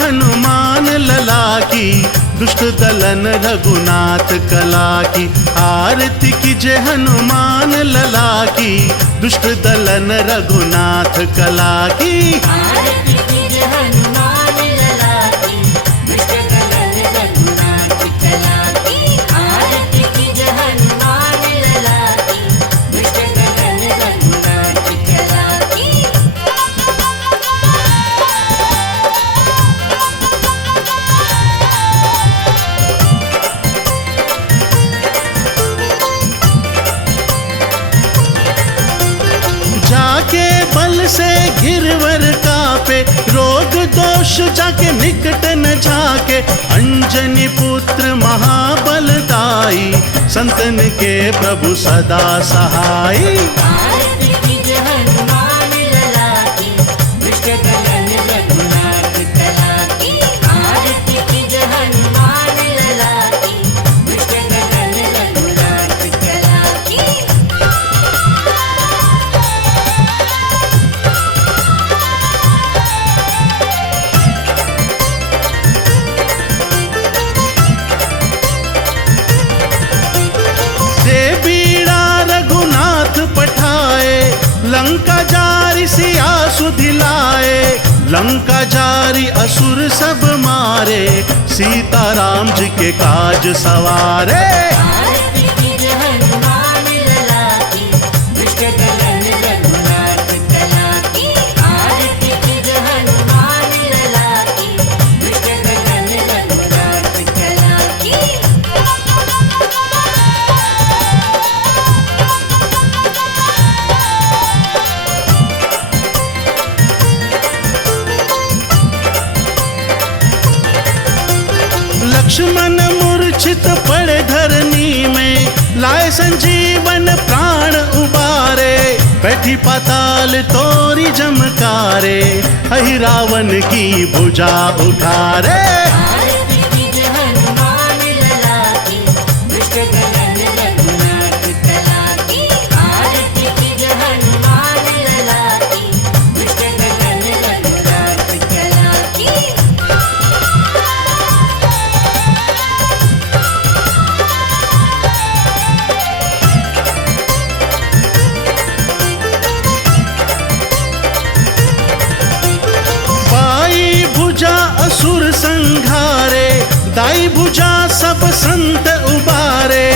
हनुमान लला की, दुष्ट दलन रघुनाथ कला की। आरती कीजिए हनुमान लला की, दुष्ट दलन रघुनाथ कला की। आरती कीजिए हनुमान लला की, दुष्ट दलन रघुनाथ कला की। आरती कीजिए हनुमान लला की, दुष्ट दलन रघुनाथ कला की। जाके बल से गिरवर कापे, रोग दोष जाके निकट न जाके। अंजनी पुत्र महाबलदाई, संतन के प्रभु सदा सहाई। आरती कीजिए हनुमान लला की, दुष्ट दलन रघुनाथ कला की। आरती कीजिए हनुमान लला की, दुष्ट दलन रघुनाथ कला की। दे बीड़ा रघुनाथ पठाए, लंका जारी सिया सुधिलाए। लंका जारी असुर सब मारे, सीताराम जी के काज सवारे। आरती कीजिए हनुमान लला की, दुष्ट दलन रघुनाथ कला की। आरती कीजिए हनुमान लला की, दुष्ट दलन रघुनाथ कला की। लक्ष्मण मूर्छित पड़े धरनी में, लाए संजीवन प्राण उबारे। बैठी पाताल तोरी जमकारे, अहि रावण की भुजा उठारे। आरती कीजिए हनुमान लला की, दुष्ट दलन रघुनाथ कला की। आरती कीजिए हनुमान लला की, दुष्ट दलन रघुनाथ कला की। बाई भुजा असुर संघारे, दाई भुजा सब संत उबारे।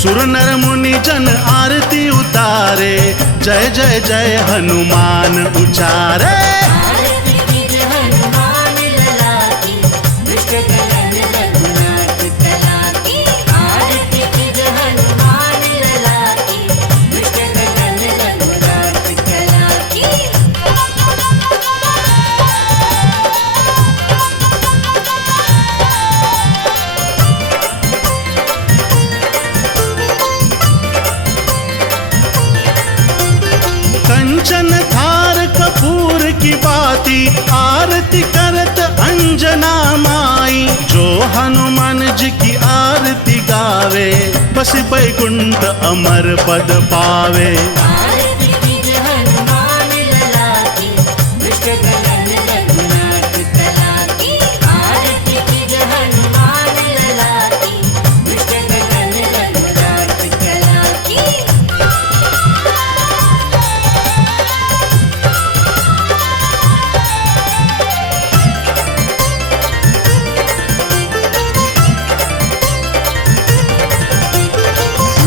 सुर नर मुनि जन आरती उतारे, जय जय जय हनुमान उचारे। आरती कीजिए हनुमान लला की, दुष्ट दलन रघुनाथ कला की। आरती कीजिए हनुमान लला की, दुष्ट दलन रघुनाथ कला की। कंचन थार कपूर की बाती, आरती करत अंजना माई। जो हनुमान जी की आरती गावे, बस बैकुंठ अमर पद पावे। आरती कीजिए हनुमान लला की, दुष्ट दलन रघुनाथ कला की। आरती कीजिए हनुमान लला की, दुष्ट दलन रघुनाथ कला की।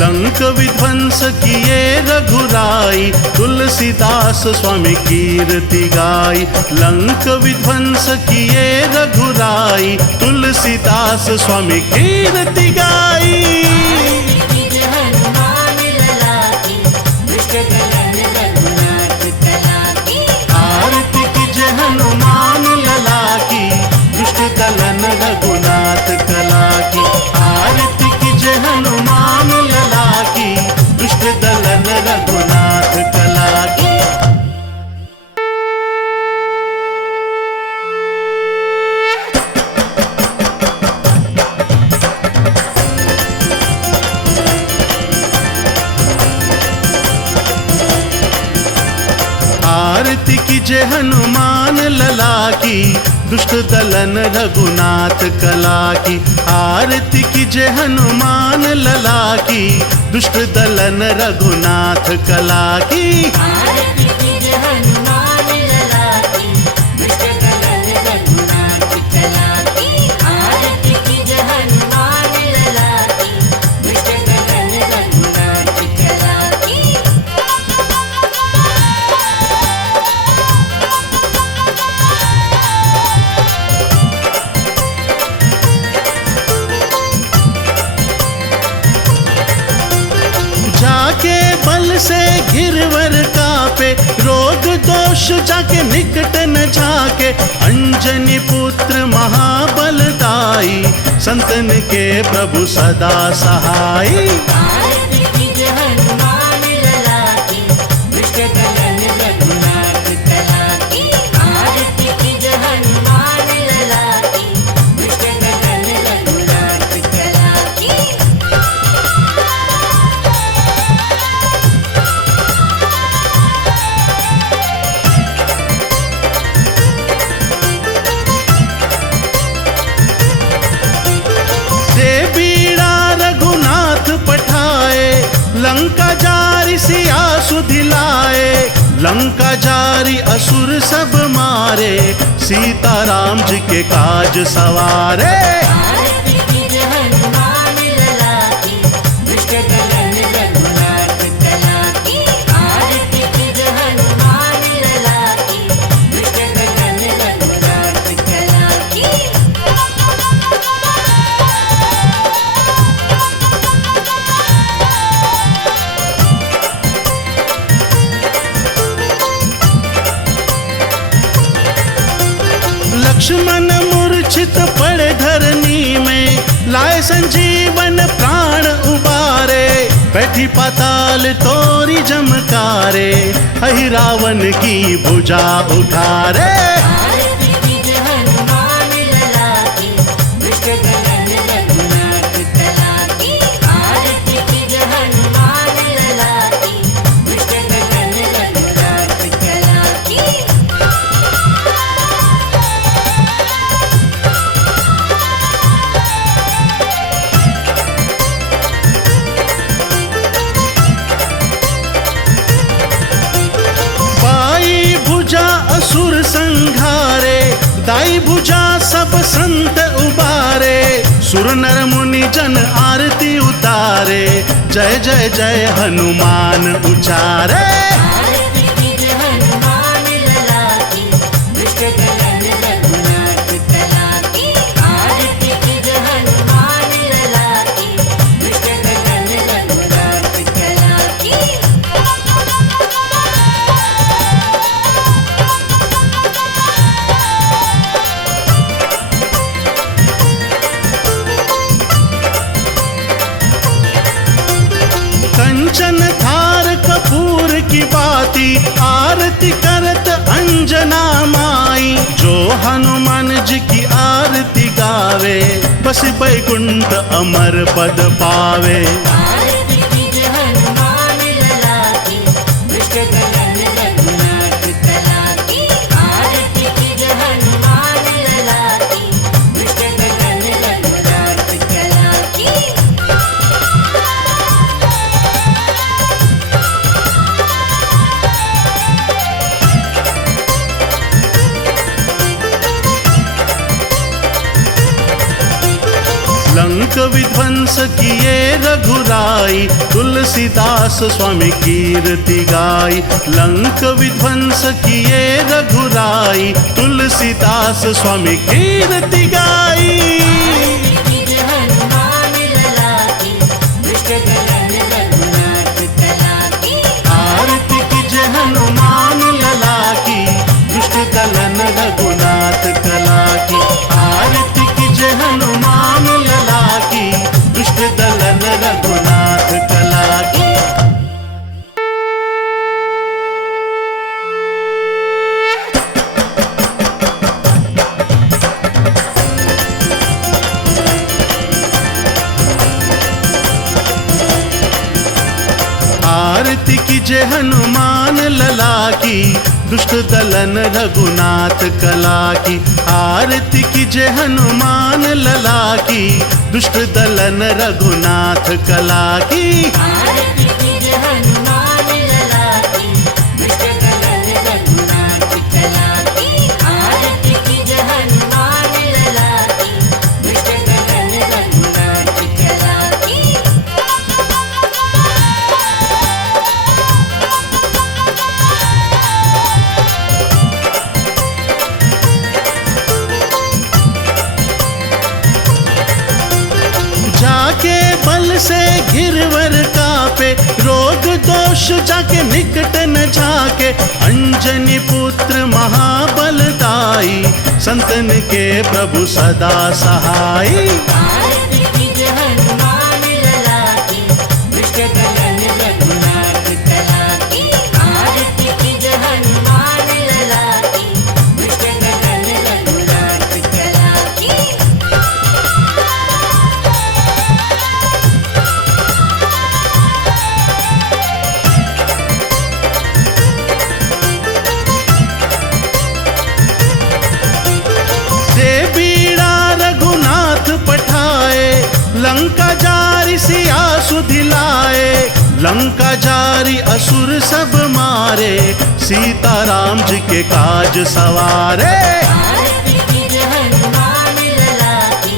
लंक विध्वंस किए रघुराई, तुलसीदास स्वामी कीर्ति गाई। लंक विध्वंस किए रघुराई, तुलसीदास स्वामी कीर्ति गाई। आरती कीजिए हनुमान लला की, दुष्ट दलन रघुनाथ कला की। आरती कीजिए हनुमान लला की, दुष्ट दलन रघुनाथ कला की। आरती कीजिए हनुमान लला की, दुष्ट दलन रघुनाथ कला की। आरती कीजिए हनुमान लला की, दुष्ट दलन रघुनाथ कला की। आरती की जय हनुमान लला की, दुष्ट दलन रघुनाथ कला की। आरती कीजिए हनुमान लला की, दुष्ट दलन रघुनाथ कला की। आरती कीजिए हनुमान लला की, दुष्ट दलन रघुनाथ कला की। जाके बल से गिरवर कापे, रोग दोष जाके निकट न जाके। अंजनी पुत्र महाबलदाई, संतन के प्रभु सदा सहाई। आरती कीजिए हनुमान लला की, दुष्ट दलन रघुनाथ कला की। आरती कीजिए हनुमान लला की, दुष्ट दलन रघुनाथ कला की। दे बीड़ा रघुनाथ पठाए, लंका जारी सिया सुधिलाए। लंका जारी असुर सब मारे, सीताराम जी के काज सवारे। आरती कीजिए हनुमान लला की, दुष्ट दलन रघुनाथ कला की। आरती कीजिए हनुमान लला की, दुष्ट दलन रघुनाथ कला की। लक्ष्मण मूर्छित पड़े धरनी में, लाए संजीवन प्राण उबारे। बैठी पाताल तोरी जमकारे, अहि रावण की भुजा उठारे। आरती कीजिए हनुमान लला की, दुष्ट दलन रघुनाथ कला की। आरती कीजिए हनुमान लला की, दुष्ट दलन रघुनाथ कला की। बाई भुजा असुर संघारे, दाई भुजा सब संत उबारे। सुर नर मुनि जन आरती उतारे, जय जय जय हनुमान उचारे। आरती कीजिए हनुमान लला की, दुष्ट दलन रघुनाथ कला की। आरती कीजिए हनुमान लला की, दुष्ट दलन रघुनाथ कला की। कंचन थार कपूर की बाती, आरती करत अंजना माई। जो हनुमान जी की आरती गावे, बस बैकुंठ अमर पद पावे। आरती कीजिए हनुमान लला की, दुष्ट दलन रघुनाथ कला की। आरती कीजिए हनुमान लला की, दुष्ट दलन रघुनाथ कला की। लंक विध्वंस किए रघुराई, तुलसीदास स्वामी कीर्ति गाई। लंक विध्वंस किए रघुराई, तुलसीदास स्वामी कीर्ति गाई। आरती कीजिए हनुमान लला की, दुष्ट दलन रघुनाथ कला की। आरती की जय हनुमान लला की, दुष्ट दलन रघुनाथ कला की। आरती की जय हनुमान लला की, दुष्ट दलन रघुनाथ कला की। आरती की जय हनुमान लला की, दुष्ट दलन रघुनाथ कला की। आरती कीजिए हनुमान लला की, दुष्ट दलन रघुनाथ कला की। आरती कीजिए हनुमान लला की, दुष्ट दलन रघुनाथ कला की। आरती कीजिए हनुमान लला की, दुष्ट दलन रघुनाथ कला की। जाके बल से गिरवर कापे, रोग दोष जाके निकट न जाके। अंजनी पुत्र महाबलदाई, संतन के प्रभु सदा सहाई। आरती कीजिए हनुमान लला की, दुष्ट दलन रघुनाथ कला की। आरती कीजिए हनुमान लला की, दुष्ट दलन रघुनाथ कला की। दे बीड़ा रघुनाथ पठाए, लंका जारी सिया सुधिलाए। लंका जारी असुर सब मारे, सीताराम जी के काज सवारे। आरती कीजिए हनुमान लला की,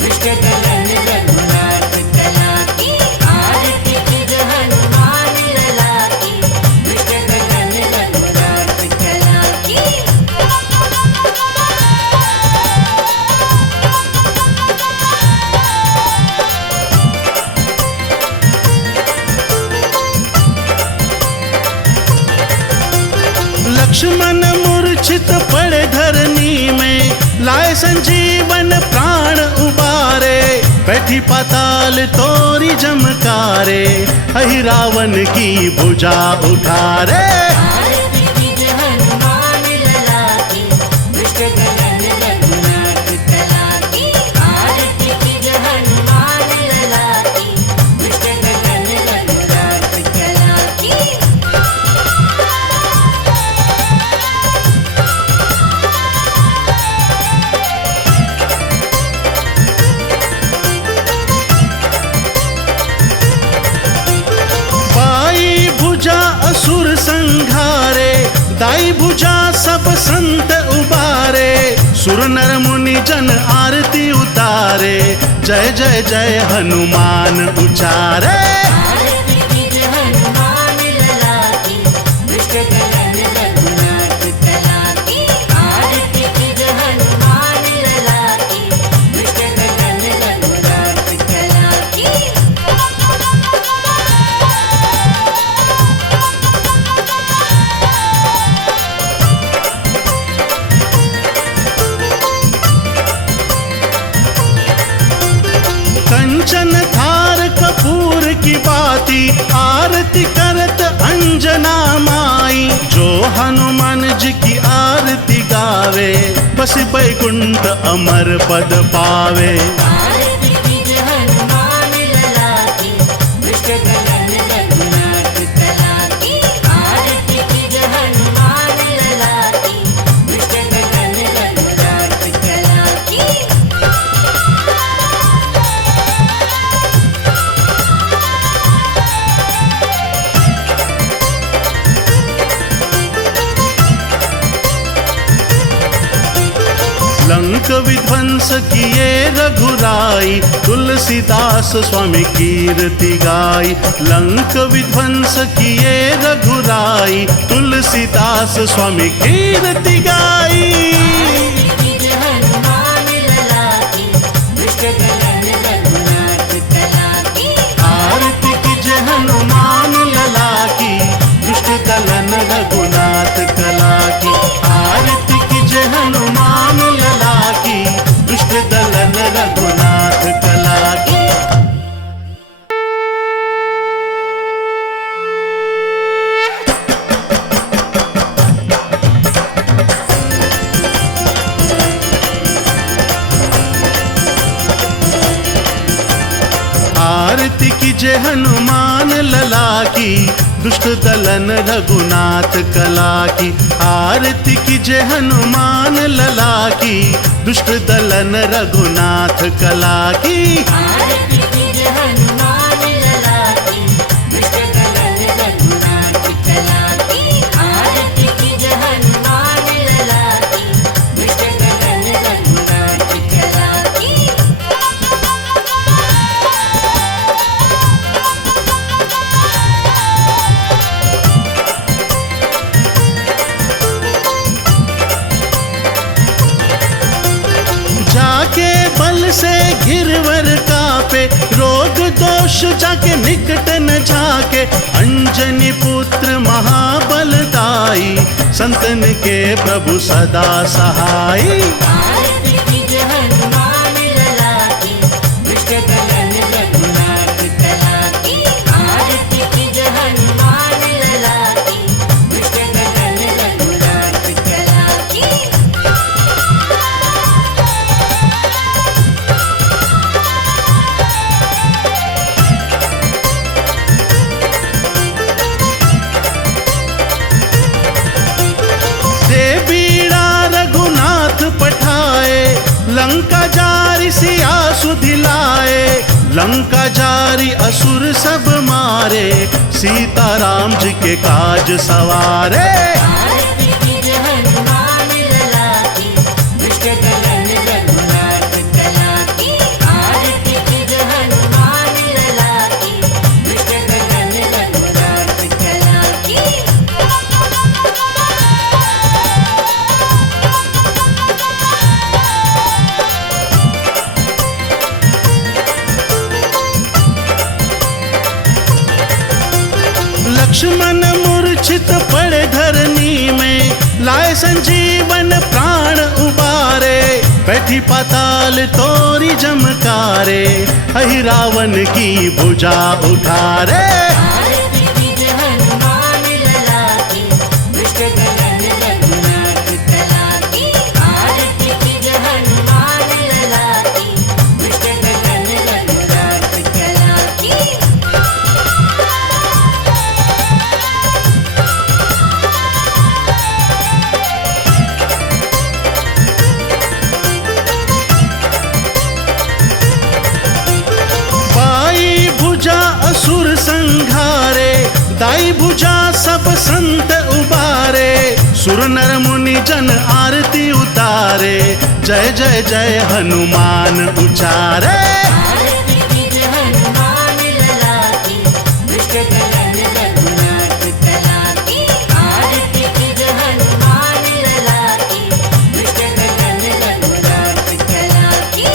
दुष्ट दलन रघुनाथ कला की। आरती कीजिए हनुमान लला की, दुष्ट दलन रघुनाथ कला की। लक्ष्मण मूर्छित पड़े धरनी में, लाए संजीवन प्राण उबारे। बैठी पाताल तोरी जमकारे, अहि रावण की भुजा उठारे। आरती कीजिए हनुमान लला की, दुष्ट दलन रघुनाथ कला की। आरती कीजिए हनुमान लला की, दुष्ट दलन रघुनाथ कला की। बाई भुजा असुर संघारे, दाई भुजा सब संत उबारे। सुर नर मुनि जन आरती उतारे, जय जय जय हनुमान उचारे। आरती कीजिए हनुमान लला की, दुष्ट दलन रघुनाथ कला की। आरती कीजिए हनुमान लला की, दुष्ट दलन रघुनाथ कला की। कंचन थार कपूर की बाती, आरती करत अंजना माई। जो हनुमान जी की आरती गावे, बस बैकुंठ अमर पद पावे। आरती कीजिए हनुमान लला की, दुष्ट दलन रघुनाथ कला की। आरती कीजिए हनुमान लला की, दुष्ट दलन रघुनाथ कला की। लंक विध्वंस किए रघुराई, तुलसीदास स्वामी कीर्ति गाई। लंक विध्वंस किए रघुराई, तुलसीदास स्वामी कीर्ति गाई। आरती कीजिए हनुमान लला की, दुष्ट दलन रघुनाथ कला की। आरती कीजिए हनुमान लला की, दुष्ट दलन रघुनाथ कला की। आरती कीजिए हनुमान लला की, दुष्ट दलन रघुनाथ कला की। आरती कीजिए हनुमान लला की, दुष्ट दलन रघुनाथ कला की। आरती कीजे हनुमान लला की, दुष्ट दलन रघुनाथ कला की। आरती कीजे हनुमान लला की, दुष्ट दलन रघुनाथ कला की। आरती कीजे हनुमान लला की, दुष्ट दलन रघुनाथ कला की। जाके बल से गिरवर कापे, रोग दोष जाके निकट न जाके। अंजनी पुत्र महाबलदाई, संतन के प्रभु सदा सहाई। आरती कीजे हनुमान लला की, दुष्ट दलन रघुनाथ कला की। आरती कीजे हनुमान लला की, दुष्ट दलन रघुनाथ कला की। दे बीड़ा रघुनाथ पठाए, लंका जारी सिया सुधिलाए। लंका जारी असुर सब मारे, सीताराम जी के काज सवारे। आरती कीजे हनुमान लला की, दुष्ट दलन रघुनाथ कला की। आरती कीजे हनुमान लला की, दुष्ट दलन रघुनाथ कला की। लक्ष्मण मूर्छित पड़े धरनी में, लाए संजीवन प्राण उबारे। बैठी पाताल तोरी जमकारे, अहि रावण की भुजा उठारे। आरती कीजे हनुमान लला की, दुष्ट दलन रघुनाथ कला की। आरती कीजे हनुमान लला की, दुष्ट दलन रघुनाथ कला की। बाई भुजा असुर संघारे, दाई भुजा सब संत उबारे। सुर नर मुनि जन आरती उतारे, जय जय जय हनुमान उचारे। आरती कीजे हनुमान लला की, दुष्ट दलन रघुनाथ कला की। आरती कीजे हनुमान लला की, दुष्ट दलन रघुनाथ कला की।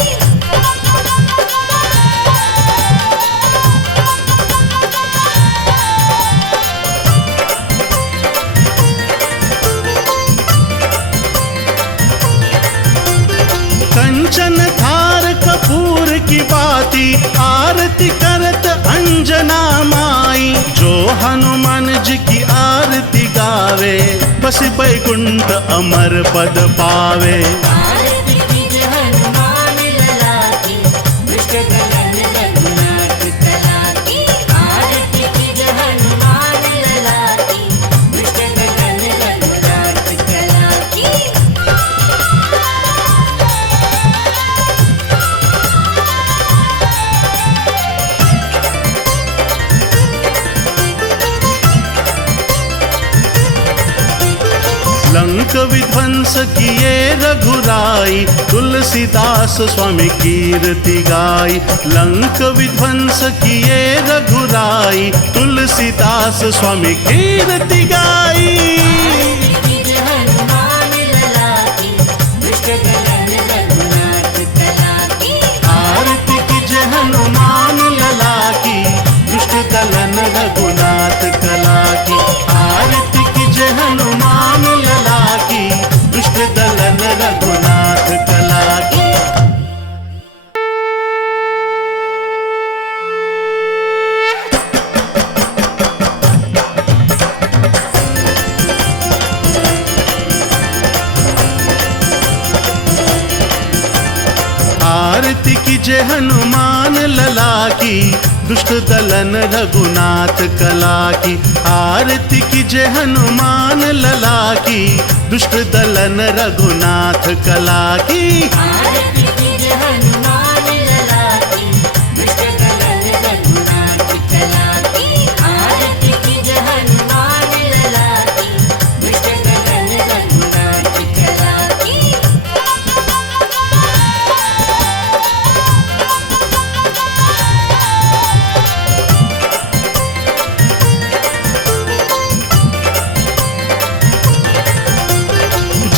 कंचन थार कपूर की बाती, आरती करत अंजना माई। जो हनुमान जी की आरती गावे, बस बैकुंठ अमर पद पावे। आरती कीजे हनुमान लला की, दुष्ट दलन रघुनाथ कला की। आरती कीजे हनुमान लला की, दुष्ट दलन रघुनाथ कला की। लंक विध्वंस किए रघुराई, तुलसीदास स्वामी कीर्ति गाई। लंक विध्वंस किए रघुराई, तुलसीदास स्वामी कीर्ति गाई। आरती कीजे हनुमान लला की, दुष्ट दलन रघुनाथ कला की। आरती कीजे हनुमान लला की, दुष्ट दलन रघुनाथ कला की। आरती कीजे हनुमान लला की, दुष्ट दलन रघुनाथ कला की। आरती कीजे हनुमान लला की, दुष्ट दलन रघुनाथ कला की। आरती कीजे हनुमान लला की, दुष्ट दलन रघुनाथ कला की। आरती कीजे हनुमान लला की, दुष्ट दलन रघुनाथ कला की। आरती कीजे हनुमान लला की, दुष्ट दलन रघुनाथ कला की।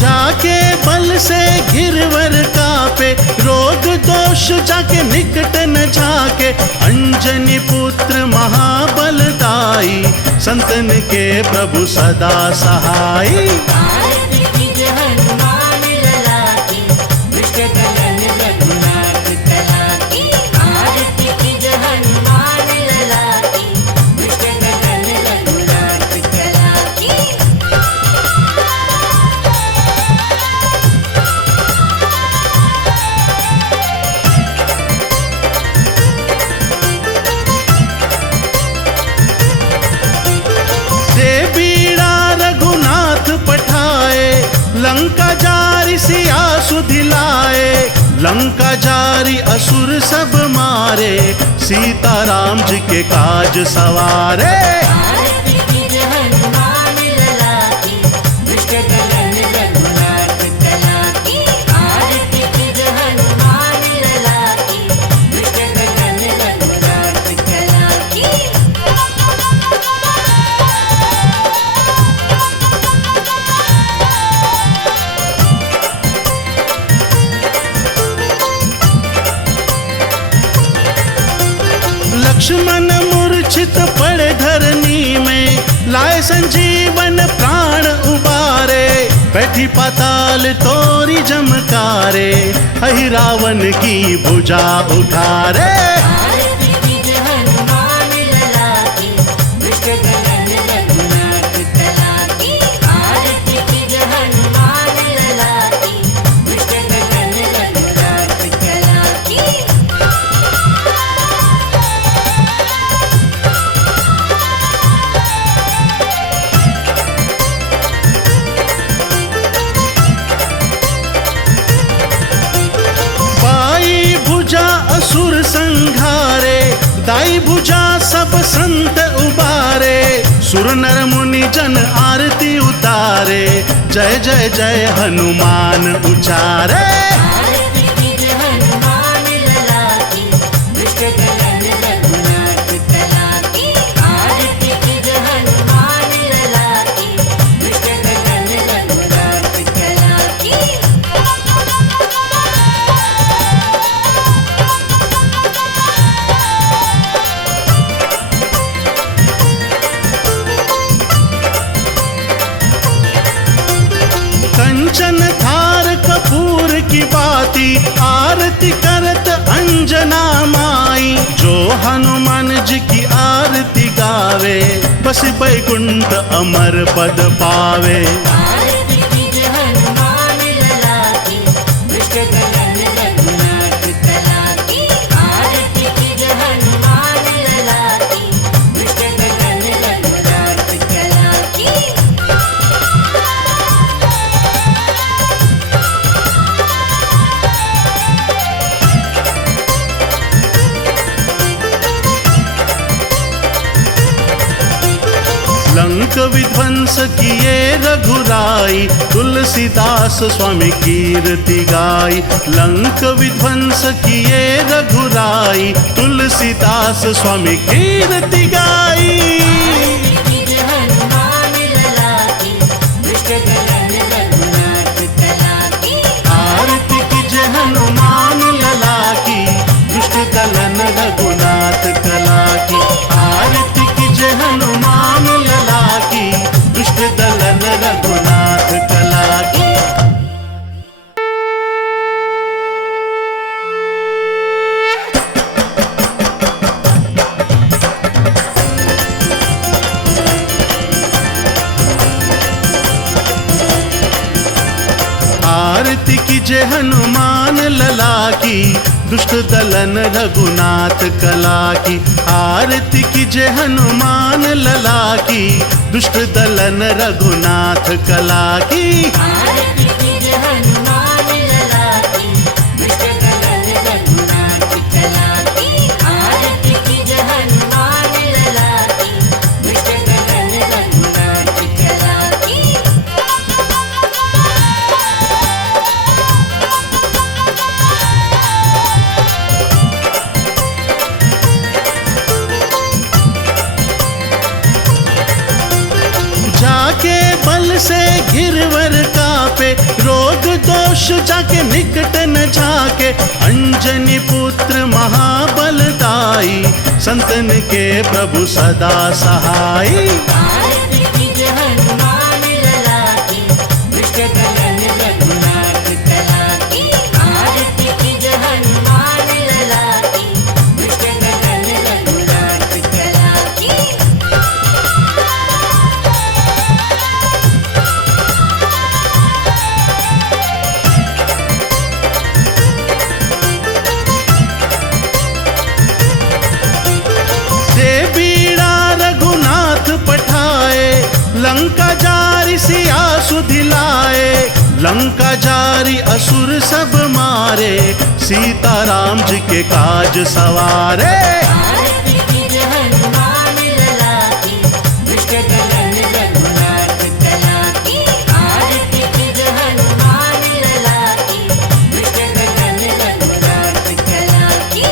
जाके बल से गिरवर कापे, रोग दोष जाके निकट न जाके। अंजनी पुत्र महाबलदाई, संतन के प्रभु सदा सहाई। आरती कीजे हनुमान लला की, दुष्ट दलन रघुनाथ कला की। आरती कीजे हनुमान लला की, दुष्ट दलन रघुनाथ कला की। दे बीड़ा रघुनाथ पठाए, लंका जारी सिया सुधिलाए। लंका जारी असुर सब मारे, सीताराम जी के काज सवारे। आरती कीजे हनुमान लला की, दुष्ट दलन रघुनाथ कला की। आरती कीजे हनुमान लला की, दुष्ट दलन रघुनाथ कला की। लक्ष्मण मूर्छित पड़े धरनी में, लाए संजीवन प्राण उबारे। बैठी पाताल तोरी जमकारे, अहि रावण की भुजा उठारे। आरती कीजे हनुमान लला की, दुष्ट दलन रघुनाथ कला की। आरती कीजे हनुमान लला की, दुष्ट दलन रघुनाथ कला की। बाई भुजा असुर संघारे, दाई भुजा सब संत उबारे। सुर नर मुनि जन आरती उतारे, जय जय जय हनुमान उचारे। आरती कीजे हनुमान लला की, दुष्ट दलन रघुनाथ कला की। आरती कीजे हनुमान लला की, दुष्ट दलन रघुनाथ कला की। कंचन थार कपूर की बाती, आरती करत अंजना माई। जो हनुमान जी की आरती गावे, बस बैकुंठ अमर पद पावे। आरती कीजे हनुमान लला की, दुष्ट दलन रघुनाथ कला की। आरती कीजे हनुमान लला की, दुष्ट दलन रघुनाथ कला की। लंक विध्वंस किए रघुराई, तुलसीदास स्वामी कीर्ति गाई। लंक विध्वंस किए रघुराई, तुलसीदास स्वामी कीर्ति गाई। आरती कीजे हनुमान लला की, दुष्ट दलन रघुनाथ कला की। आरती कीजे हनुमान लला की, दुष्ट दलन रघुनाथ कला की। आरती कीजे हनुमान लला की, दुष्ट दलन रघुनाथ कला की। आरती कीजे हनुमान लला की, दुष्ट दलन रघुनाथ कला की। आरती की जय हनुमान लला की, दुष्ट दलन रघुनाथ कला की। आरती कीजिए हनुमान लला की, दुष्ट दलन रघुनाथ कला की। आरती कीजिए हनुमान लला की, दुष्ट दलन रघुनाथ कला की। जाके बल से गिरवर कापे, रोग दोष जाके निकट न जाके। अंजनी पुत्र महाबलदाई, संतन के प्रभु सदा सहाई। आरती कीजिए हनुमान लला की, दुष्ट दलन रघुनाथ कला की। आरती कीजिए हनुमान लला की, दुष्ट दलन रघुनाथ कला की। दे बीड़ा रघुनाथ पठाए, लंका जारी सिया सुधिलाए। लंका जारी असुर सब मारे, सीताराम जी के काज सवारे। आरती कीजिए हनुमान लला की, दुष्ट दलन रघुनाथ कला की। आरती कीजिए हनुमान लला की, दुष्ट दलन रघुनाथ कला की।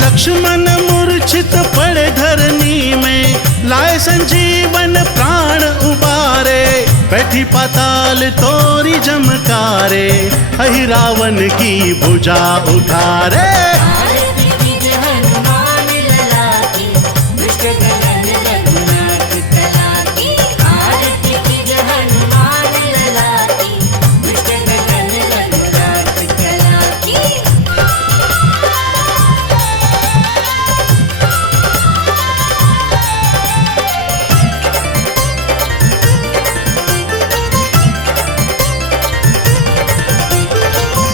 लक्ष्मण मूर्छित पड़े धरनी में, लाए संजीवन प्राण उबारे। बैठी पाताल तोरी जमकारे, अहि रावण की भुजा उठारे। आरती कीजिए हनुमान लला की, दुष्ट दलन रघुनाथ कला की। आरती कीजिए हनुमान लला की, दुष्ट दलन रघुनाथ कला की।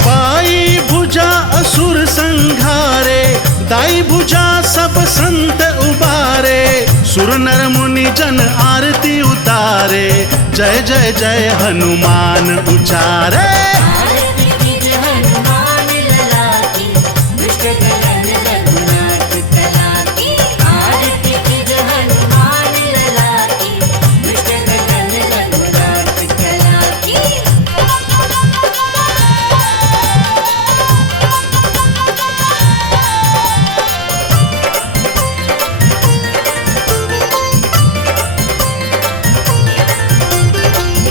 बाई भुजा असुर संघारे, दाई भुजा सब संत उबारे। सुर नर मुनि जन आरती उतारे, जय जय जय हनुमान उचारे। आरती कीजिए हनुमान लला की, दुष्ट दलन रघुनाथ कला की। आरती कीजिए हनुमान लला की, दुष्ट दलन रघुनाथ कला की।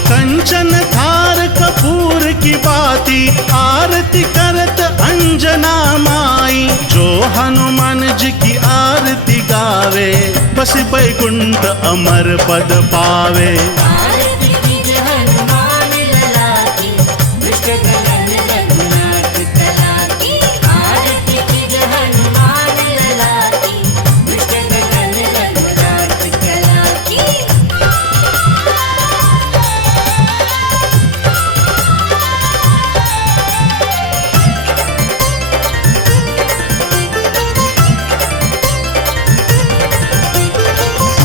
कंचन थार कपूर की बाती, आरती करत अंजना माई। जो हनुमान जी की आरती गावे, बस बैकुंठ अमर पद पावे। आरती कीजिए हनुमान लला की, दुष्ट दलन रघुनाथ कला की। आरती कीजिए हनुमान लला की, दुष्ट दलन रघुनाथ कला की।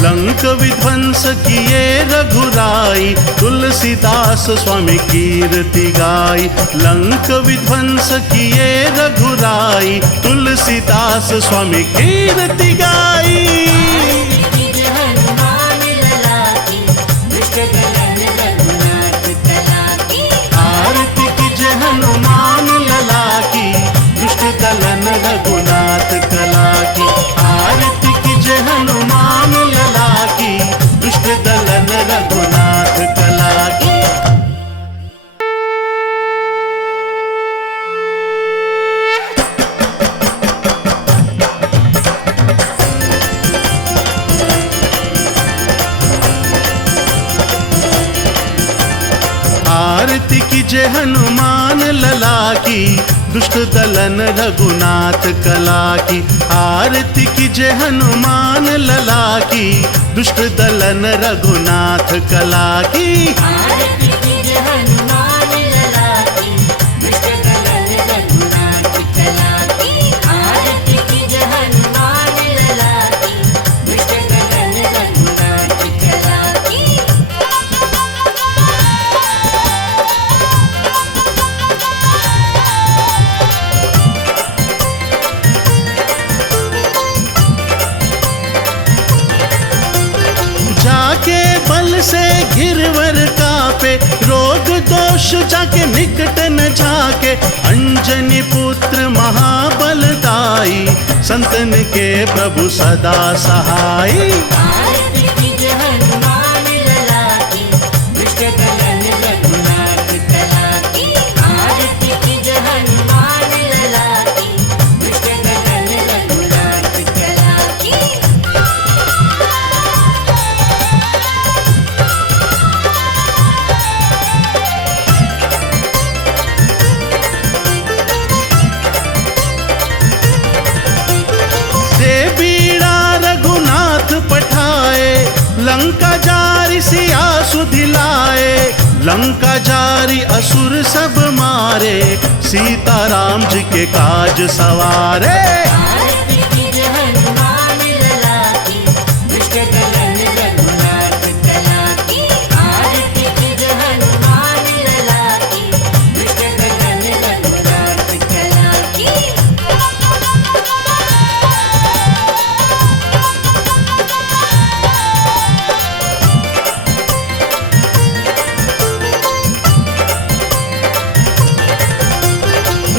लंक विध्वंस किए रघुराई, तुलसीदास स्वामी कीर्ति गाई। लंक विध्वंस किए रघुराई, तुलसीदास स्वामी कीर्ति गाई। आरती कीजिए हनुमान लला की, दुष्ट दलन रघुनाथ कला की। आरती की जय हनुमान लला की, दुष्ट दलन रघुनाथ कला की। आरती की जय हनुमान लला की, दुष्ट दलन रघुनाथ कला की। आरती की जय हनुमान लला की, दुष्ट दलन रघुनाथ कला की। आरती कीजिए हनुमान लला की, दुष्ट दलन रघुनाथ कला की। आरती कीजिए हनुमान लला की, दुष्ट दलन रघुनाथ कला की। आरती कीजिए हनुमान लला की, दुष्ट दलन रघुनाथ कला की। जाके बल से गिरवर कापे, रोग दोष जाके निकट न जाके। अंजनी पुत्र महाबलदाई, संतन के प्रभु सदा सहाई। आरती कीजिए हनुमान लला की, दुष्ट दलन रघुनाथ कला की। आरती कीजिए हनुमान लला की, दुष्ट दलन रघुनाथ कला की। दे बीड़ा रघुनाथ पठाए, लंका जारी सिया सुधिलाए। लंका जारी असुर सब मारे, सीताराम जी के काज सवारे। आरती कीजिए हनुमान लला की, दुष्ट दलन रघुनाथ कला की। आरती कीजिए हनुमान लला की, दुष्ट दलन रघुनाथ कला की।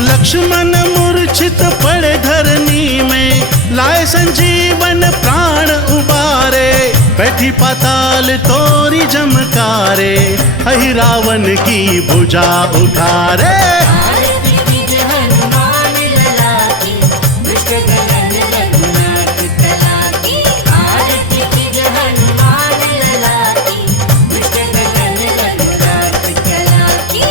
लक्ष्मण मूर्छित पड़े धरनी में, लाए संजीवन प्राण उबारे। बैठी पाताल तोरी जमकारे, अहि रावण की भुजा उठारे। आरती कीजिए हनुमान लला की, दुष्ट दलन रघुनाथ कला की। आरती कीजिए हनुमान लला की, दुष्ट दलन रघुनाथ कला की।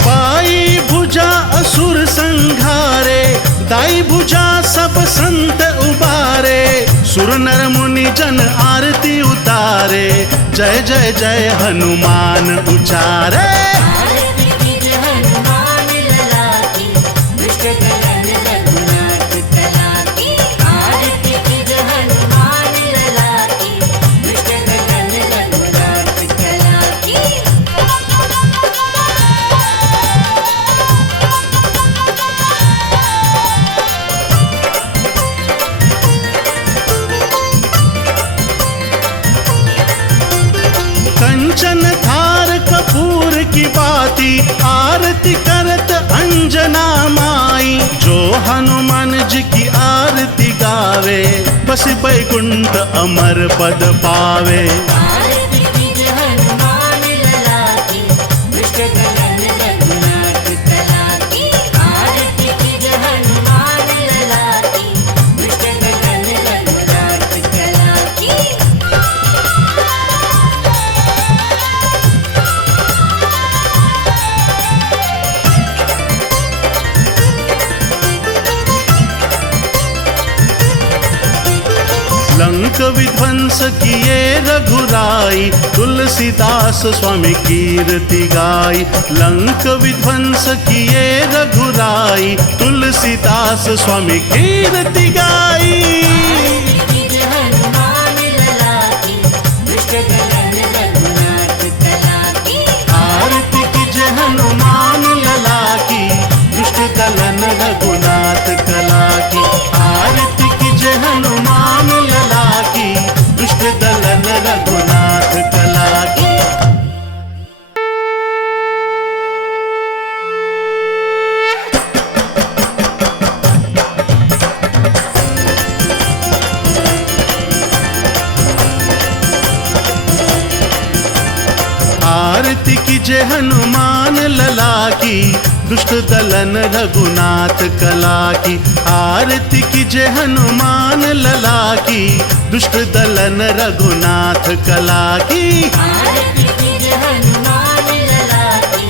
बाई भुजा असुर संघारे, दाई भुजा सब संत उबारे। सुर नर मुनि जन आरती उतारे, जय जय जय हनुमान उचारे। आरती कीजिए हनुमान लला की, दुष्ट दलन रघुनाथ कला की। आरती कीजिए हनुमान लला की, दुष्ट दलन रघुनाथ कला की। कंचन थार कपूर की बाती, आरती करत अंजना माई। जो हनुमान जी की आरती गावे, बस बैकुंठ अमर पद पावे। आरती कीजिए हनुमान लला की, दुष्ट दलन रघुनाथ कला की। आरती कीजिए हनुमान लला की, दुष्ट दलन रघुनाथ कला की। लंक विध्वंस किए रघुराई, तुलसीदास स्वामी कीर्ति गाई। लंक विध्वंस किए रघुराई, तुलसीदास स्वामी कीर्ति गाई। आरती कीजिए हनुमान लला की, दुष्ट दलन रघुनाथ कला की। आरती कीजिए हनुमान लला की, दुष्ट दलन रघुनाथ कला की। आरती कीजिए हनुमान लला की, दुष्ट दलन रघुनाथ कला की। आरती कीजे हनुमान लला की, दुष्ट दलन रघुनाथ कला की। आरती कीजे हनुमान लला की, दुष्ट दलन रघुनाथ कला की। आरती कीजे हनुमान लला की,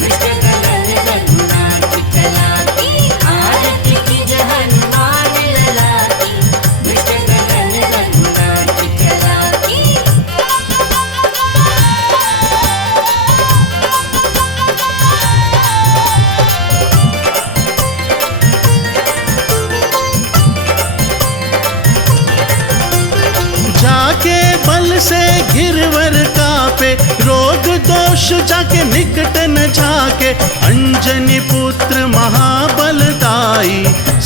दुष्ट दलन रघुनाथ कला की। आरती कीजे हनुमान लला की, दुष्ट दलन रघुनाथ कला की। जाके बल से गिरवर कापे, रोग दोष जाके निकट न जाके। अंजनी पुत्र महाबलदाई,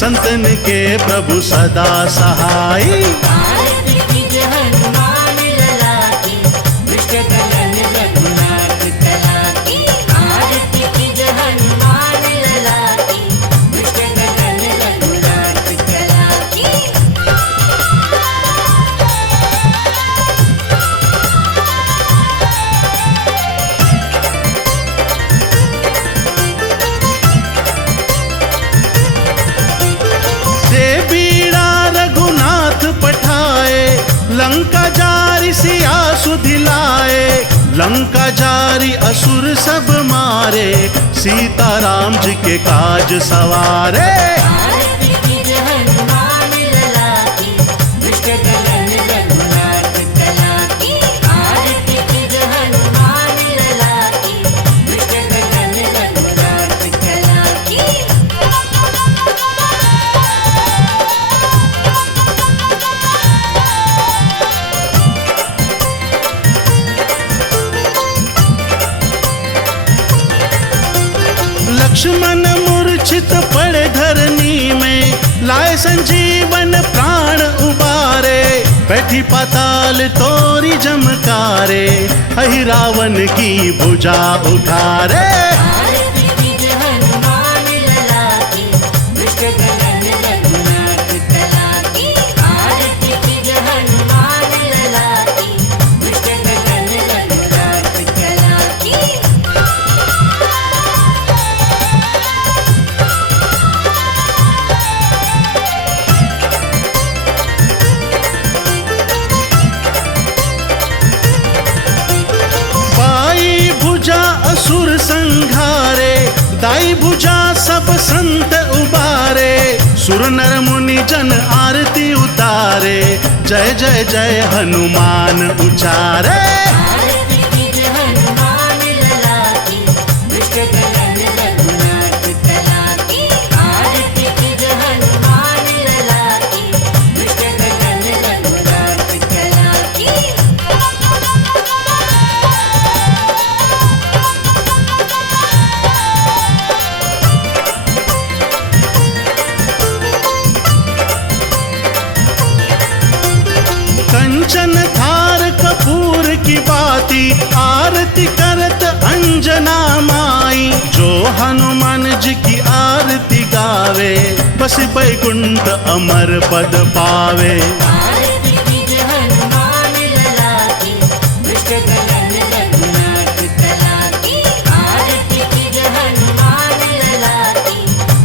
संतन के प्रभु सदा सहाई। आरती कीजे हनुमान लला की, दुष्ट दलन रघुनाथ कला की। आरती कीजे हनुमान लला की, दुष्ट दलन रघुनाथ कला की। दे बीड़ा रघुनाथ पठाए, लंका जारी सिया सुधिलाए। लंका जारी असुर सब मारे, सीताराम जी के काज सवारे। आरती कीजे हनुमान लला की, दुष्ट दलन रघुनाथ कला की। आरती कीजे हनुमान लला की, दुष्ट दलन रघुनाथ कला की। लक्ष्मण मूर्छित पड़े धरनी में, लाए संजीवन प्राण उबारे। बैठी पाताल तोरी जमकारे, अहि रावण की भुजा उठारे। आरती कीजे हनुमान लला की, दुष्ट दलन रघुनाथ कला की। आरती कीजे हनुमान लला की, दुष्ट दलन रघुनाथ कला की। बाई भुजा असुर संघारे, दाई भुजा सब संत उबारे। सुर नर मुनि जन आरती उतारे, जय जय जय हनुमान उचारे। आरती कीजे हनुमान लला की, दुष्ट दलन रघुनाथ कला की। आरती कीजे हनुमान लला की, दुष्ट दलन रघुनाथ कला की। कंचन थार कपूर की बाती, आरती करत अंजना माई। जो हनुमान जी की आरती गावे, बस बैकुंठ अमर पद पावे। आरती कीजे हनुमान लला की, दुष्ट दलन रघुनाथ कला की। आरती कीजे हनुमान लला की,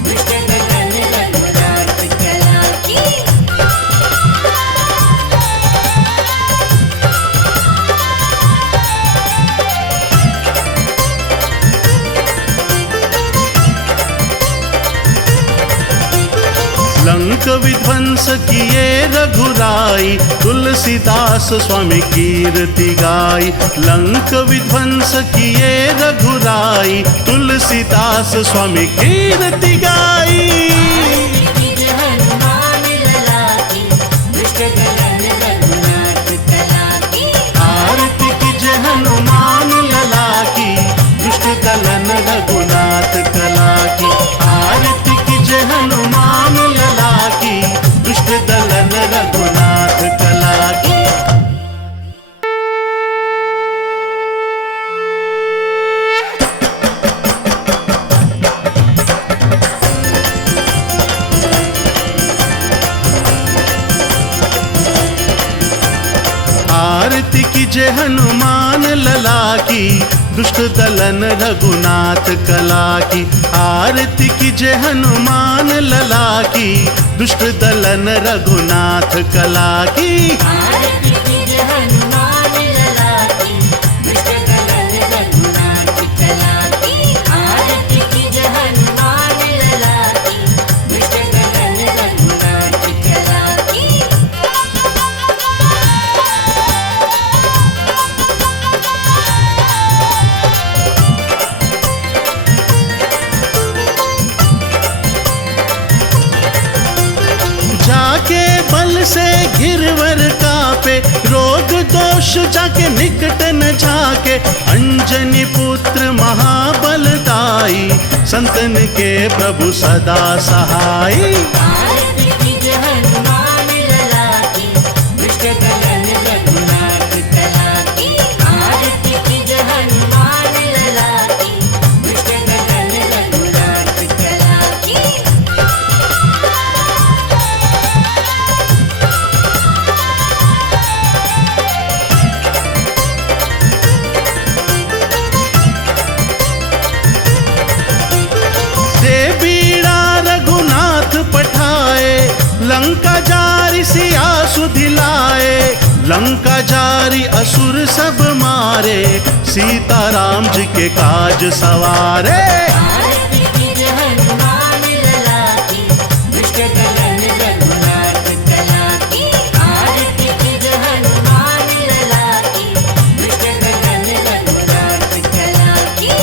दुष्ट दलन रघुनाथ कला की। लंक विध्वंस किए रघुराई, तुलसीदास स्वामी कीर्ति गाई। लंक विध्वंस किए रघुराई, तुलसीदास स्वामी कीर्ति गाई। आरती कीजे हनुमान लला की, दुष्ट दलन रघुनाथ कला की। आरती कीजे हनुमान लला की, दुष्ट दलन रघुनाथ कला की। आरती कीजे हनुमान लला की, दुष्ट दलन रघुनाथ कला की। आरती कीजे हनुमान लला की, दुष्ट दलन रघुनाथ कला की। आरती कीजे हनुमान लला की, दुष्ट दलन रघुनाथ कला की। आरती कीजे हनुमान लला की, दुष्ट दलन रघुनाथ कला की। आरती कीजे हनुमान लला की, दुष्ट दलन रघुनाथ कला की। जाके बल से गिरवर कापे, रोग दोष जाके निकट न जाके। अंजनी पुत्र महाबलदाई, संतन के प्रभु सदा सहाय। आरती कीजे हनुमान लला की, दुष्ट दलन रघुनाथ कला की। आरती कीजे हनुमान लला की, दुष्ट दलन रघुनाथ कला की। दे बीड़ा रघुनाथ पठाए, लंका जारी सिया सुधिलाए। लंका जारी असुर सब मारे, सीता राम जी के काज सवारे। आरती कीजे हनुमान लला की, दुष्ट दलन रघुनाथ कला की। आरती कीजे हनुमान लला की, दुष्ट दलन रघुनाथ कला की।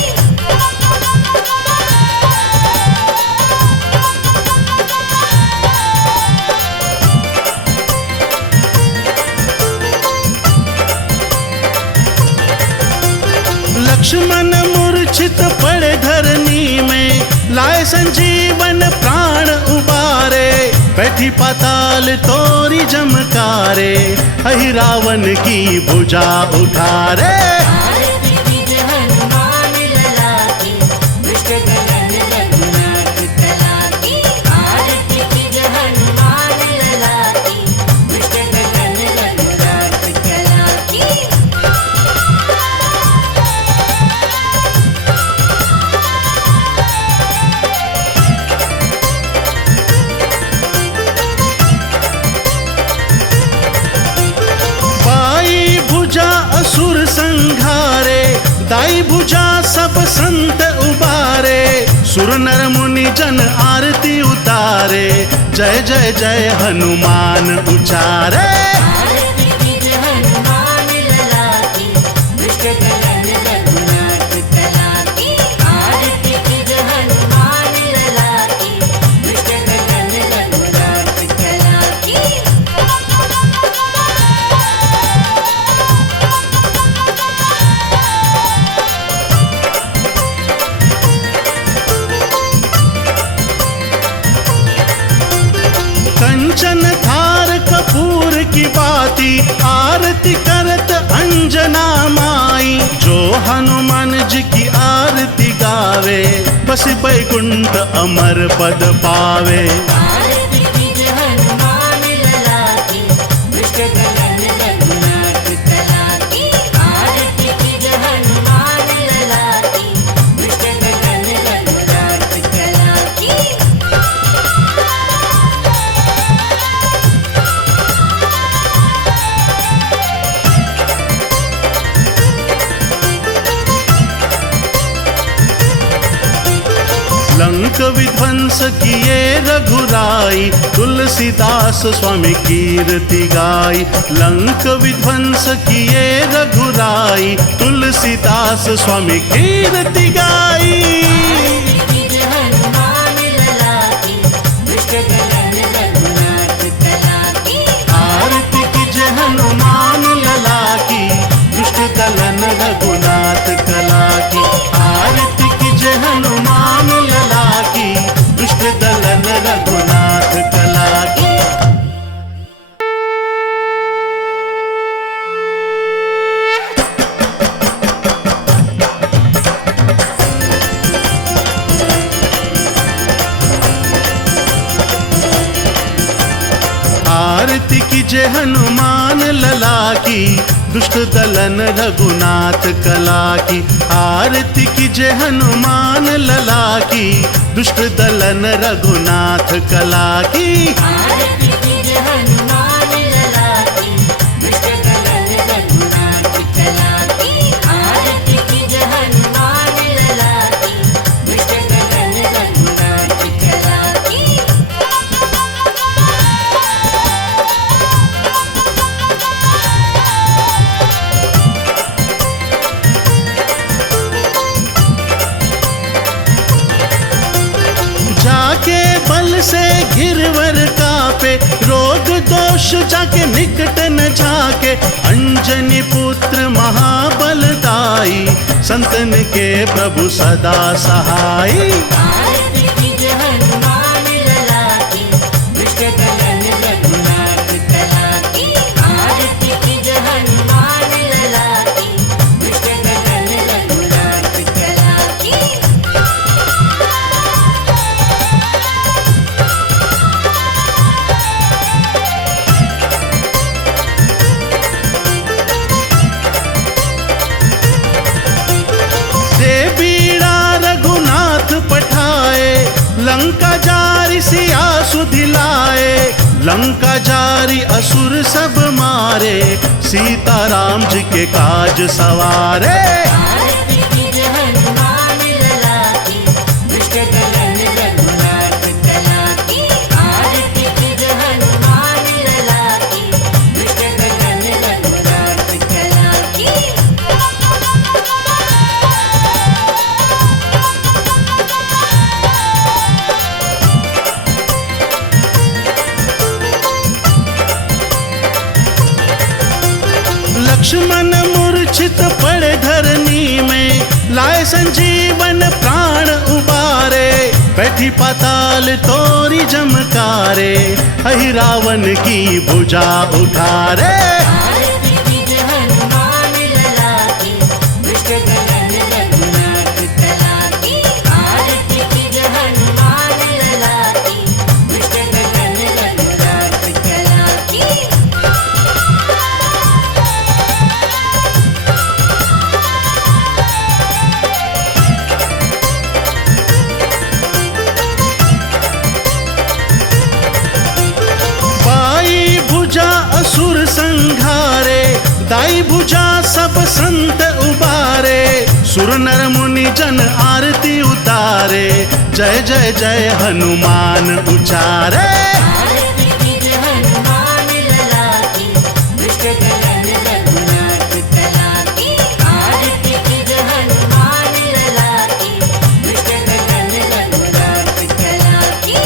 लक्ष्मण मूर्छित पड़े धरनी में, लाए संजीवन प्राण उबारे। बैठी पाताल तोरी जमकारे, अहि रावण की भुजा उठारे। आरती कीजे हनुमान लला की, दुष्ट दलन रघुनाथ कला की। आरती कीजे हनुमान लला की, दुष्ट दलन रघुनाथ कला की। बाई भुजा असुर संघारे, दाई भुजा सब संत उबारे। सुर नर मुनि जन आरती उतारे, जय जय जय हनुमान उचारे। आरती कीजे हनुमान लला की, दुष्ट दलन रघुनाथ कला की। आरती कीजे हनुमान लला की, दुष्ट दलन रघुनाथ कला की। कंचन थार कपूर की बाती, आरती करत अंजना माई। जो हनुमान जी की आरती गावे, बस बैकुंठ अमर पद पावे। आरती कीजे हनुमान लला की, दुष्ट दलन रघुनाथ कला की। आरती कीजे हनुमान लला की, दुष्ट दलन रघुनाथ कला की। लंक विध्वंस किए रघुराई, तुलसीदास स्वामी कीर्ति गाई। लंक विध्वंस किए रघुराई, तुलसीदास स्वामी कीर्ति गाई। आरती कीजे हनुमान लला की, दुष्ट दलन रघुनाथ कला की। आरती कीजे हनुमान लला की, दुष्ट दलन रघुनाथ कला की। आरती कीजे हनुमान लला की, दुष्ट दलन रघुनाथ कला की। की, दुष्ट दलन रघुनाथ कला की। आरती की जय हनुमान लला की, दुष्ट दलन रघुनाथ कला की। आरती कीजिए हनुमान लला की, दुष्ट दलन रघुनाथ कला की। आरती कीजिए हनुमान लला की, दुष्ट दलन रघुनाथ कला की। जाके बल से गिरवर कापे, रोग दोष जाके निकट न जाके। अंजनी पुत्र महाबलदाई, संतन के प्रभु सदा सहाई। आरती कीजिए हनुमान लला की, दुष्ट दलन रघुनाथ कला की। आरती कीजिए हनुमान लला की, दुष्ट दलन रघुनाथ कला की। दे बीड़ा रघुनाथ पठाए, लंका जारी सिया सुधिलाए। लंका जारी असुर सब मारे, सीता राम जी के काज सवारे। आरती कीजिए हनुमान लला की, दुष्ट दलन रघुनाथ कला की। आरती कीजिए हनुमान लला की, दुष्ट दलन रघुनाथ कला की। लक्ष्मण मूर्छित पड़े धरनी में, लाए संजीवन प्राण उबारे। बैठी पाताल तोरी जमकारे, अहि रावण की भुजा उठारे। आरती कीजिए हनुमान लला की, दुष्ट दलन रघुनाथ कला की। आरती कीजिए हनुमान लला की, दुष्ट दलन रघुनाथ कला की। बाई भुजा असुर संघारे, दाई भुजा सब संत उबारे। सुर नर मुनि जन आरती उतारे, जय जय जय हनुमान उचारे। आरती कीजिए हनुमान लला की, दुष्ट दलन रघुनाथ कला की। आरती कीजिए हनुमान लला की, दुष्ट दलन रघुनाथ कला की।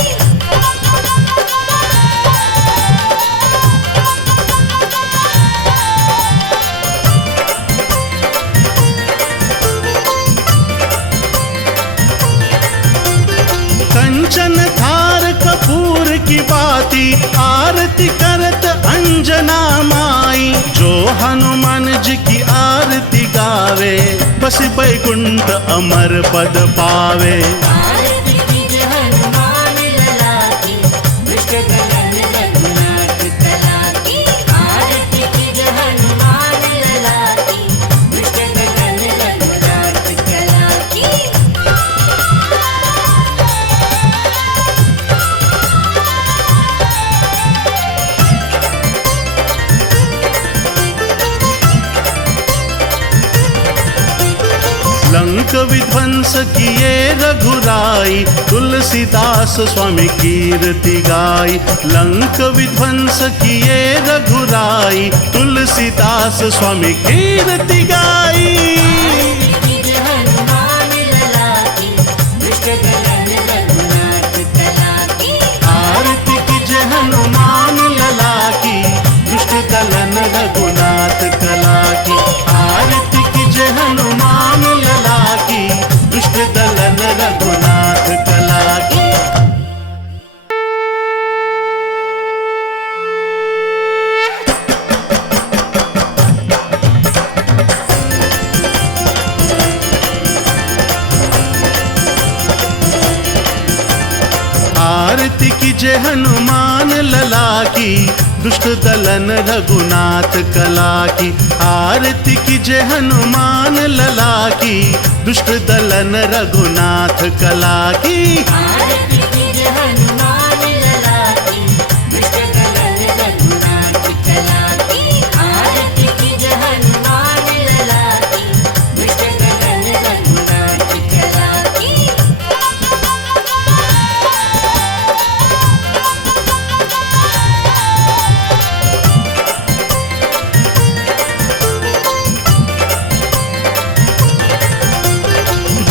कंचन थार कपूर की बाती, आरती करत अंजना माई। जो हनुमान जी की आरती गावे, बस बैकुंठ अमर पद पावे। आरती कीजिए हनुमान लला की, दुष्ट दलन रघुनाथ कला की। आरती कीजिए हनुमान लला की, दुष्ट दलन रघुनाथ कला की। लंक विध्वंस किए रघुराई, तुलसीदास स्वामी कीर्ति गाई। लंक विध्वंस किए रघुराई, तुलसीदास स्वामी कीर्ति गाई। आरती कीजिए हनुमान लला की, दुष्ट दलन रघुनाथ कला की। आरती की जय हनुमान लला की, दुष्ट दलन रघुनाथ कला की। आरती की जय हनुमान लला की, दुष्ट दलन रघुनाथ कला की। आरती की जय हनुमान लला की, दुष्ट दलन रघुनाथ कला की। आरती कीजे हनुमान लला की, दुष्ट दलन रघुनाथ कला की। आरती कीजे हनुमान लला की, दुष्ट दलन रघुनाथ कला की। आरती कीजे हनुमान लला की, दुष्ट दलन रघुनाथ कला की।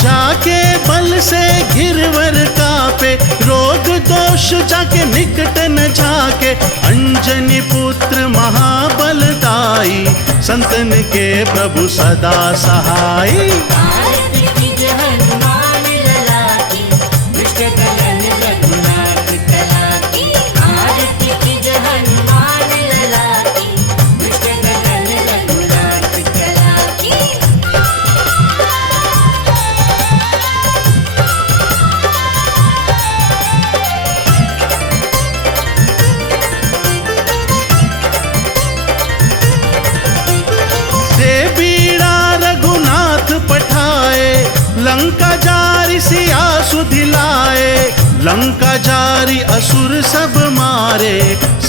जाके बल से गिरवर कापे, रोग दोष जाके निकट न जाके। अंजनी पुत्र महाबलदाई, संतन के प्रभु सदा सहाई। आरती कीजे हनुमान लला की, दुष्ट दलन रघुनाथ कला की। आरती कीजे हनुमान लला की, दुष्ट दलन रघुनाथ कला की। दे बीड़ा रघुनाथ पठाए, लंका जारी सिया सुधिलाए। लंका जारी असुर सब मारे,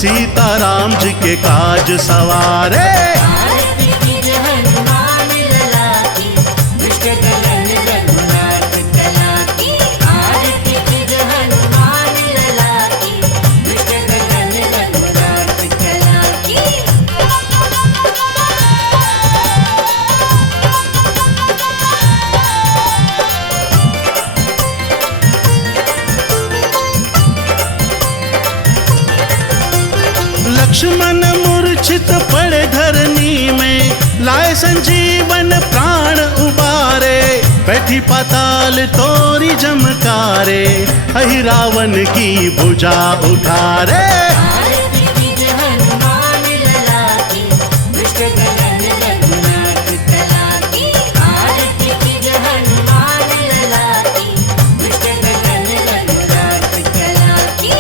सीताराम जी के काज सवारे। आरती कीजे हनुमान लला की, दुष्ट दलन रघुनाथ कला की। आरती कीजे हनुमान लला की, दुष्ट दलन रघुनाथ कला की। लक्ष्मण मूर्छित पड़े धरनी में, लाए संजीवन प्राण उबारे। बैठी पाताल तोरी जमकारे, अहि रावण की भुजा उठारे। आरती कीजे हनुमान लला की, दुष्ट दलन रघुनाथ कला की। आरती कीजे हनुमान लला की, दुष्ट दलन रघुनाथ कला की।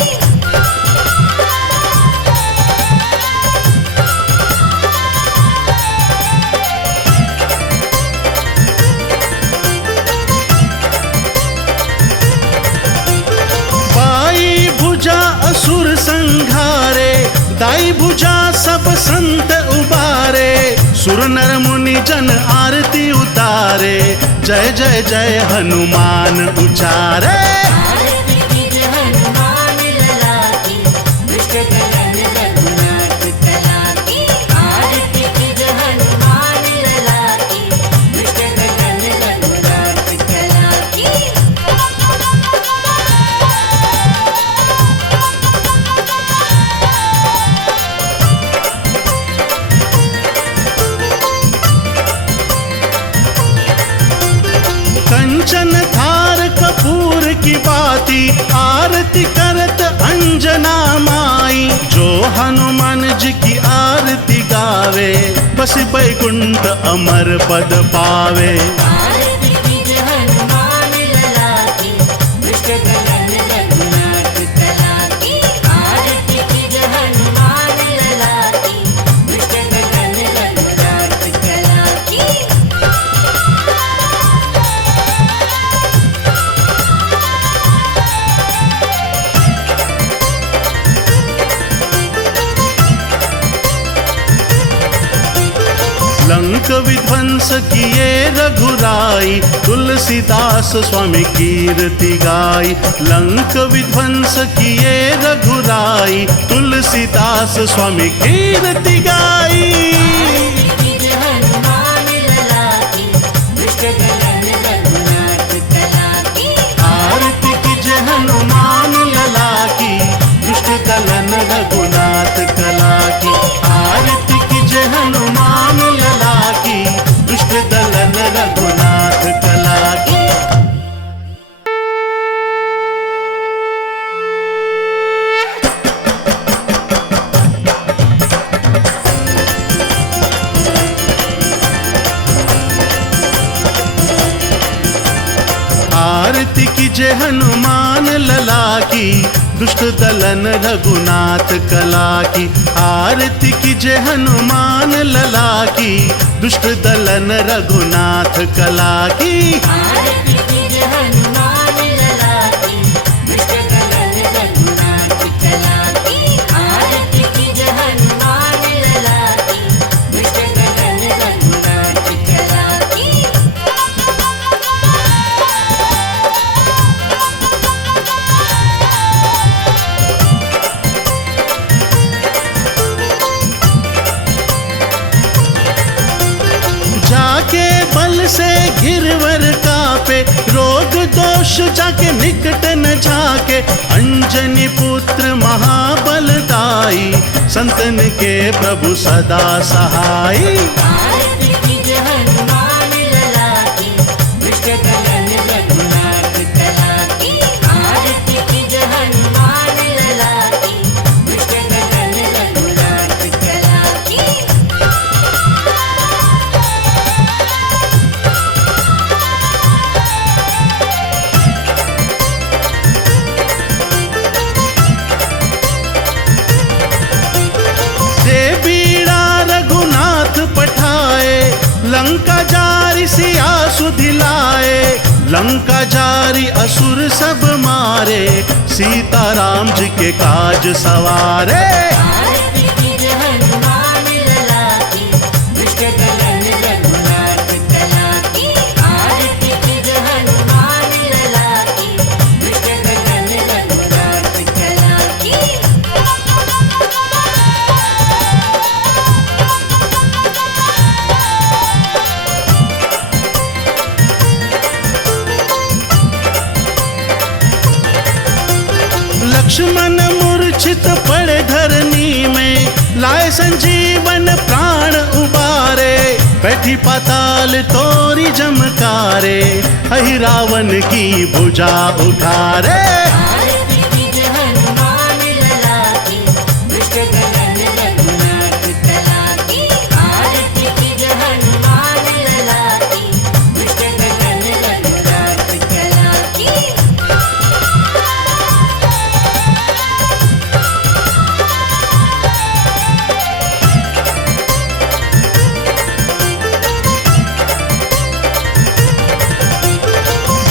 बाई भुजा असुर संघारे, दाई भुजा सब संत उबारे। सुर नर मुनि जन आरती उतारे, जय जय जय हनुमान उचारे। आरती कीजे हनुमान लला की, दुष्ट दलन रघुनाथ कला की। आरती कीजे हनुमान लला की, दुष्ट दलन रघुनाथ कला की। कंचन थार कपूर की बाती, आरती करत अंजना माई। जो हनुमान जी की आरती गावे, बस बैकुंठ अमर पद पावे। आरती कीजे हनुमान लला की, दुष्ट दलन रघुनाथ कला की। आरती कीजे हनुमान लला की, दुष्ट दलन रघुनाथ कला की। लंक विध्वंस किए रघुराई, तुलसीदास स्वामी कीर्ति गाई। लंक विध्वंस किए रघुराई, तुलसीदास स्वामी कीर्ति गाई। कीजे हनुमान लला की, दुष्ट दलन रघुनाथ कला की। आरती कीजे हनुमान लला की, दुष्ट दलन रघुनाथ कला की। आरती कीजे हनुमान लला की, दुष्ट दलन रघुनाथ कला की। आरती कीजे हनुमान लला की, दुष्ट दलन रघुनाथ कला की। आरती कीजे हनुमान लला की, दुष्ट दलन रघुनाथ कला की। आरती कीजे हनुमान लला की, दुष्ट दलन रघुनाथ कला की। आरती कीजे हनुमान लला की, दुष्ट दलन रघुनाथ कला की। जाके बल से गिरवर कापे, रोग दोष जाके निकट न जाके। अंजनी पुत्र महाबलदाई, संतन के प्रभु सदा सहाई। आरती कीजे हनुमान लला की, दुष्ट दलन रघुनाथ कला की। आरती कीजे हनुमान लला की, दुष्ट दलन रघुनाथ कला की। दे बीड़ा रघुनाथ पठाए, लंका जारी सिया सुधिलाए। लंका जारी असुर सब मारे, सीताराम जी के काज सवारे। आरती कीजे हनुमान लला की, दुष्ट दलन रघुनाथ कला की। आरती कीजे हनुमान लला की, दुष्ट दलन रघुनाथ कला की। लक्ष्मण मूर्छित पड़े धरनी में, लाए संजीवन प्राण उबारे। बैठी पाताल तोरी जमकारे, अहि रावण की भुजा उठारे। आरती कीजे हनुमान लला की, दुष्ट दलन रघुनाथ कला की। आरती कीजे हनुमान लला की, दुष्ट दलन रघुनाथ कला की।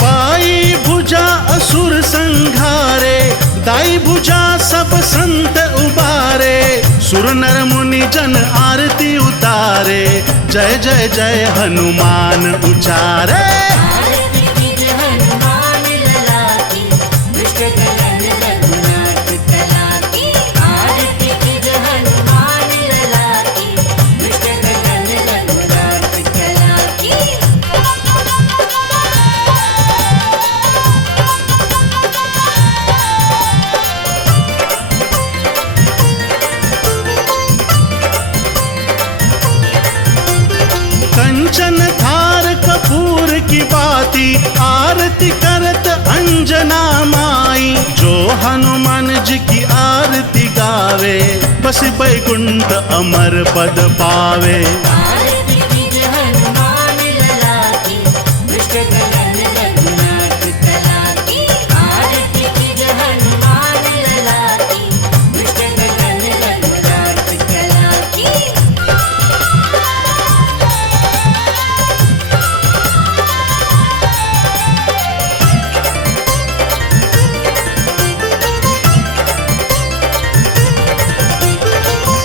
बाई भुजा असुर संघारे, दाई भुजा सब संत उबारे। सुर नर मुनि जन आरती उतारे, जय जय जय हनुमान उचारे। आरती कीजे हनुमान लला की, दुष्ट दलन रघुनाथ कला की। आरती कीजे हनुमान लला की, दुष्ट दलन रघुनाथ कला की। कंचन थार कपूर की बाती, आरती करत अंजना माई। जो हनुमान जी की आरती गावे, बस बैकुंठ अमर पद पावे। आरती कीजे हनुमान लला की, दुष्ट दलन रघुनाथ कला की। आरती कीजे हनुमान लला की, दुष्ट दलन रघुनाथ कला की।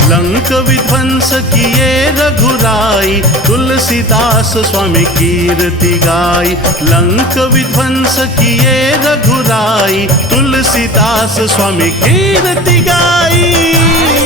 लंक विध्वंस किए रघुराई, तुलसीदास स्वामी कीर्ति गाई। लंक विध्वंस किए रघुराई, तुलसीदास स्वामी कीर्ति गाई।